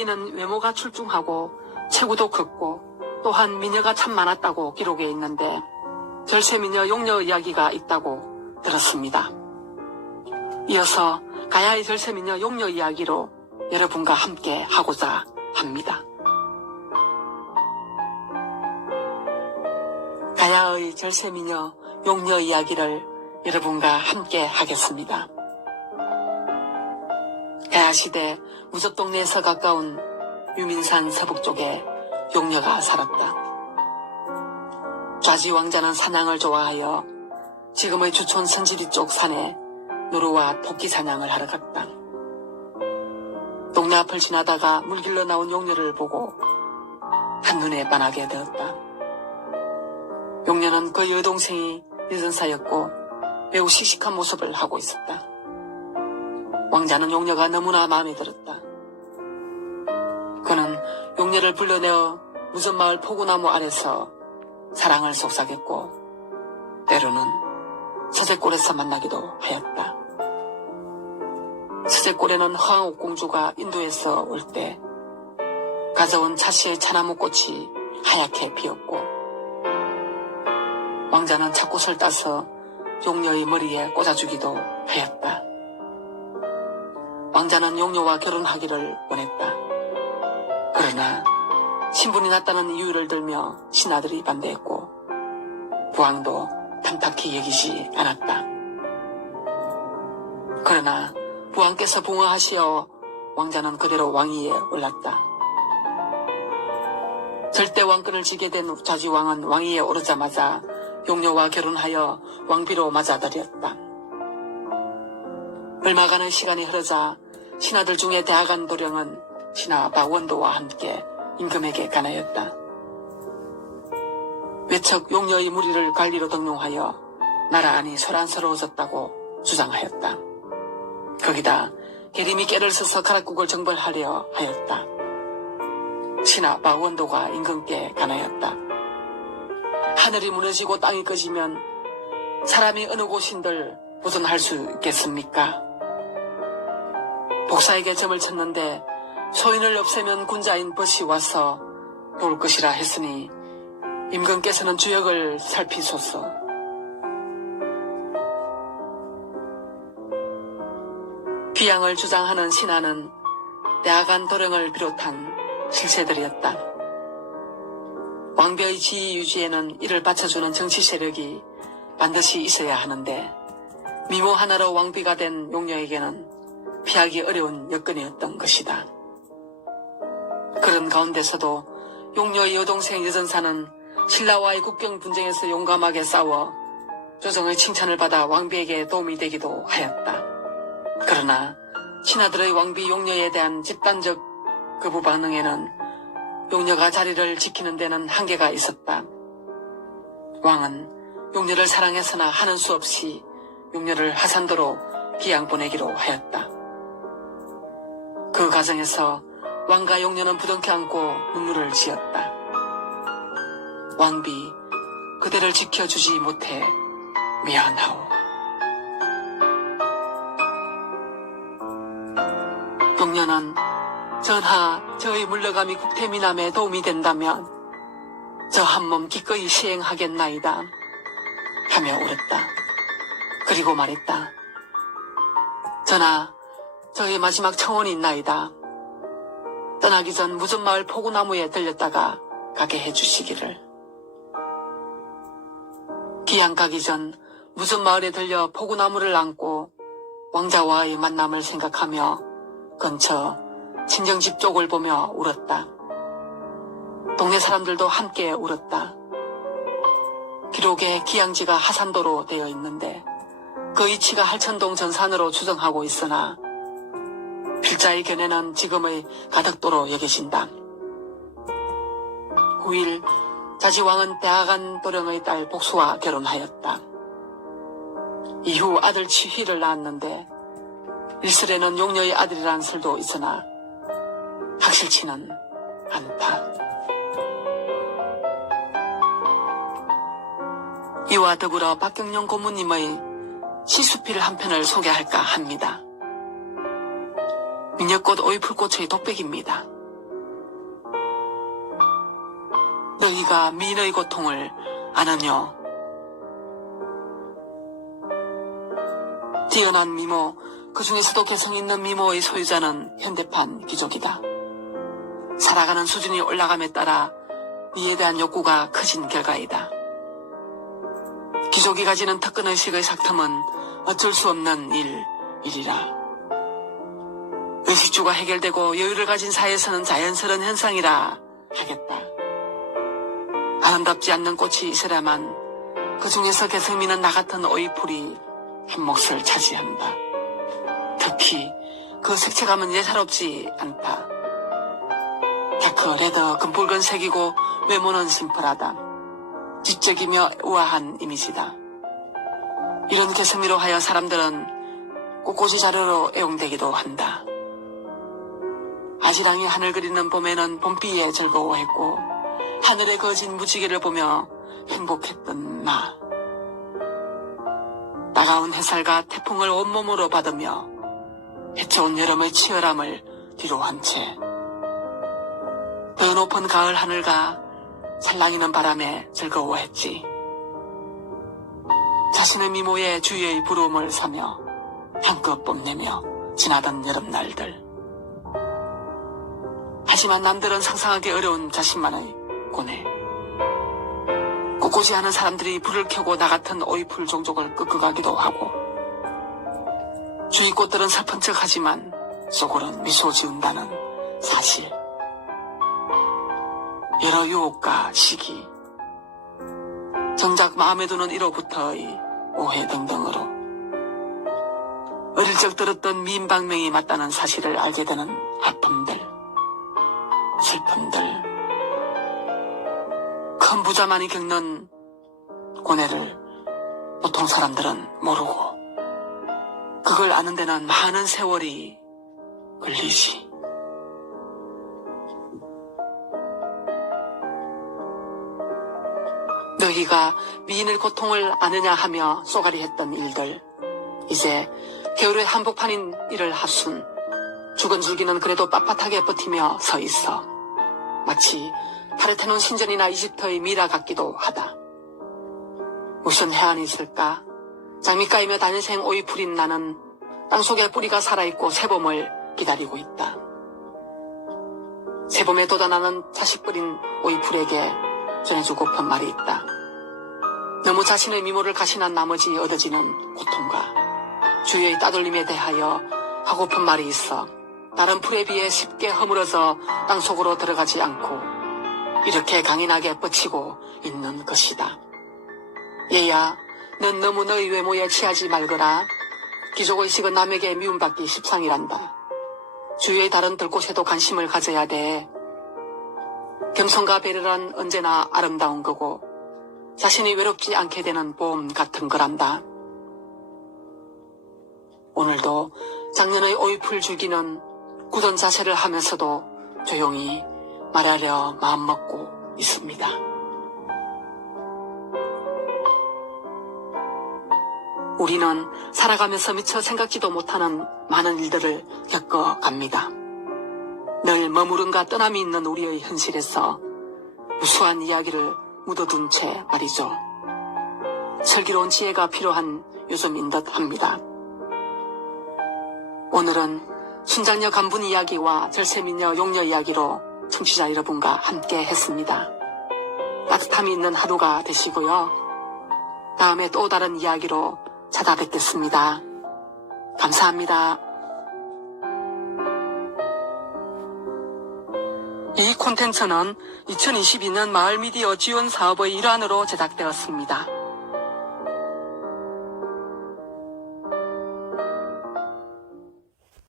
가야이는 외모가 출중하고 체구도 컸고 또한 미녀가 참 많았다고 기록에 있는데 절세미녀 용녀 이야기가 있다고 들었습니다. 이어서 가야의 절세미녀 용녀 이야기로 여러분과 함께 하고자 합니다. 가야의 절세미녀 용녀 이야기를 여러분과 함께 하겠습니다. 가야시대 무적동네에서 가까운 유민산 서북 쪽에 용녀가 살았다. 좌지 왕자는 사냥을 좋아하여 지금의 주촌 선지리 쪽 산에 노루와 토끼 사냥을 하러 갔다. 동네 앞을 지나다가 물길로 나온 용녀를 보고 한눈에 반하게 되었다. 용녀는 그 여동생이 여전사였고 매우 씩씩한 모습을 하고 있었다. 왕자는 용녀가 너무나 마음에 들었다. 그는 용녀를 불러내어 무전마을 포구나무 아래서 사랑을 속삭였고 때로는 서재골에서 만나기도 하였다. 서재골에는 화옥공주가 인도에서 올 때 가져온 차씨의 차나무 꽃이 하얗게 피었고 왕자는 찻꽃을 따서 용녀의 머리에 꽂아주기도 하였다. 왕자는 용녀와 결혼하기를 원했다. 그러나 신분이 낮다는 이유를 들며 신하들이 반대했고 부왕도 탐탁히 여기지 않았다. 그러나 부왕께서 봉화하시어 왕자는 그대로 왕위에 올랐다. 절대 왕권을 쥐게 된 좌지왕은 왕위에 오르자마자 용녀와 결혼하여 왕비로 맞아들였다. 얼마간의 시간이 흐르자 신하들 중에 대학한 도령은 신하 박원도와 함께 임금에게 간하였다. 외척 용녀의 무리를 관리로 등용하여 나라 안이 소란스러워졌다고 주장하였다. 거기다 계림이 깨를 써서 가락국을 정벌하려 하였다. 신하 박원도가 임금께 간하였다. 하늘이 무너지고 땅이 꺼지면 사람이 어느 곳인들 보존할 수 있겠습니까? 복사에게 점을 쳤는데 소인을 없애면 군자인 벗이 와서 도울 것이라 했으니 임금께서는 주역을 살피소서. 귀양을 주장하는 신하는 대학한 도령을 비롯한 실세들이었다. 왕비의 지위 유지에는 이를 받쳐주는 정치 세력이 반드시 있어야 하는데 미모 하나로 왕비가 된 용녀에게는 피하기 어려운 여건이었던 것이다. 그런 가운데서도 용녀의 여동생 여전사는 신라와의 국경 분쟁에서 용감하게 싸워 조정의 칭찬을 받아 왕비에게 도움이 되기도 하였다. 그러나 신하들의 왕비 용녀에 대한 집단적 거부 반응에는 용녀가 자리를 지키는 데는 한계가 있었다. 왕은 용녀를 사랑해서나 하는 수 없이 용녀를 하산도로 기양 보내기로 하였다. 그 과정에서 왕과 용녀는 부둥켜 안고 눈물을 지었다. 왕비, 그대를 지켜주지 못해 미안하오. 용녀는 전하, 저의 물러감이 국태민함에 도움이 된다면 저 한 몸 기꺼이 시행하겠나이다 하며 울었다. 그리고 말했다. 전하, 저의 마지막 청혼이 있나이다. 떠나기 전 무전마을 포구나무에 들렸다가 가게 해주시기를. 기양 가기 전 무전마을에 들려 포구나무를 안고 왕자와의 만남을 생각하며 근처 친정집 쪽을 보며 울었다. 동네 사람들도 함께 울었다. 기록에 기양지가 하산도로 되어 있는데 그 위치가 할천동 전산으로 추정하고 있으나 필자의 견해는 지금의 가덕도로 여겨진다. 9일 자지왕은 대학한 도령의 딸 복수와 결혼하였다. 이후 아들 치휘를 낳았는데 일설에는 용녀의 아들이란 설도 있으나 확실치는 않다. 이와 더불어 박경영 고모님의 시수필 한 편을 소개할까 합니다. 민혁꽃 오이풀꽃의 독백입니다. 너희가 미인의 고통을 아느뇨. 뛰어난 미모, 그 중에서도 개성 있는 미모의 소유자는 현대판 귀족이다. 살아가는 수준이 올라감에 따라 이에 대한 욕구가 커진 결과이다. 귀족이 가지는 특권의식의 삭텀은 어쩔 수 없는 일이라. 의식주가 해결되고 여유를 가진 사회에서는 자연스러운 현상이라 하겠다. 아름답지 않는 꽃이 있어야만 그 중에서 개성 있는 나 같은 오이풀이 한 몫을 차지한다. 특히 그 색채감은 예사롭지 않다. 다크, 레더, 금붉은색이고 외모는 심플하다. 지적이며 우아한 이미지다. 이런 개성미로 하여 사람들은 꽃꽂이 자료로 애용되기도 한다. 아지랑이 하늘 그리는 봄에는 봄비에 즐거워했고 하늘에 거진 무지개를 보며 행복했던 나. 따가운 햇살과 태풍을 온몸으로 받으며 해쳐온 여름의 치열함을 뒤로 한 채 더 높은 가을 하늘과 살랑이는 바람에 즐거워했지. 자신의 미모에 주위의 부러움을 사며 한껏 뽐내며 지나던 여름날들. 하지만 남들은 상상하기 어려운 자신만의 고뇌. 꽃꽂이 하는 사람들이 불을 켜고 나 같은 오이풀 종족을 끄끄가기도 하고 주위 꽃들은 슬픈 척하지만 속으론 미소 지은다는 사실. 여러 유혹과 시기, 정작 마음에 드는 1호부터의 오해 등등으로 어릴 적 들었던 미인방명이 맞다는 사실을 알게 되는 아픔들, 슬픔들, 큰 부자만이 겪는 고뇌를 보통 사람들은 모르고 그걸 아는 데는 많은 세월이 걸리지. 너희가 미인의 고통을 아느냐 하며 쏘가리 했던 일들, 이제 겨울의 한복판인 이를 하순 죽은 줄기는 그래도 빳빳하게 버티며 서 있어 마치 파르테논 신전이나 이집트의 미라 같기도 하다. 무슨 해안이 있을까? 장미가이며 단생 오이풀인 나는 땅속에 뿌리가 살아있고 새봄을 기다리고 있다. 새봄에 돋아나는 자식 뿌린 오이풀에게 전해주고픈 말이 있다. 너무 자신의 미모를 가신한 나머지 얻어지는 고통과 주위의 따돌림에 대하여 하고픈 말이 있어 다른 풀에 비해 쉽게 허물어져 땅속으로 들어가지 않고 이렇게 강인하게 뻗치고 있는 것이다. 얘야, 넌 너무 너의 외모에 취하지 말거라. 귀족의식은 남에게 미움받기 십상이란다. 주위의 다른 들꽃에도 관심을 가져야 돼. 겸손과 배려란 언제나 아름다운 거고 자신이 외롭지 않게 되는 보험 같은 거란다. 오늘도 작년의 오이풀 줄기는 굳은 자세를 하면서도 조용히 말하려 마음먹고 있습니다. 우리는 살아가면서 미처 생각지도 못하는 많은 일들을 겪어갑니다. 늘 머무름과 떠남이 있는 우리의 현실에서 무수한 이야기를 묻어둔 채 말이죠. 슬기로운 지혜가 필요한 요즘인 듯 합니다. 오늘은 순장녀 간분 이야기와 절세미녀 용녀 이야기로 청취자 여러분과 함께 했습니다. 따뜻함이 있는 하루가 되시고요. 다음에 또 다른 이야기로 찾아뵙겠습니다. 감사합니다. 이 콘텐츠는 2022년 마을미디어 지원 사업의 일환으로 제작되었습니다.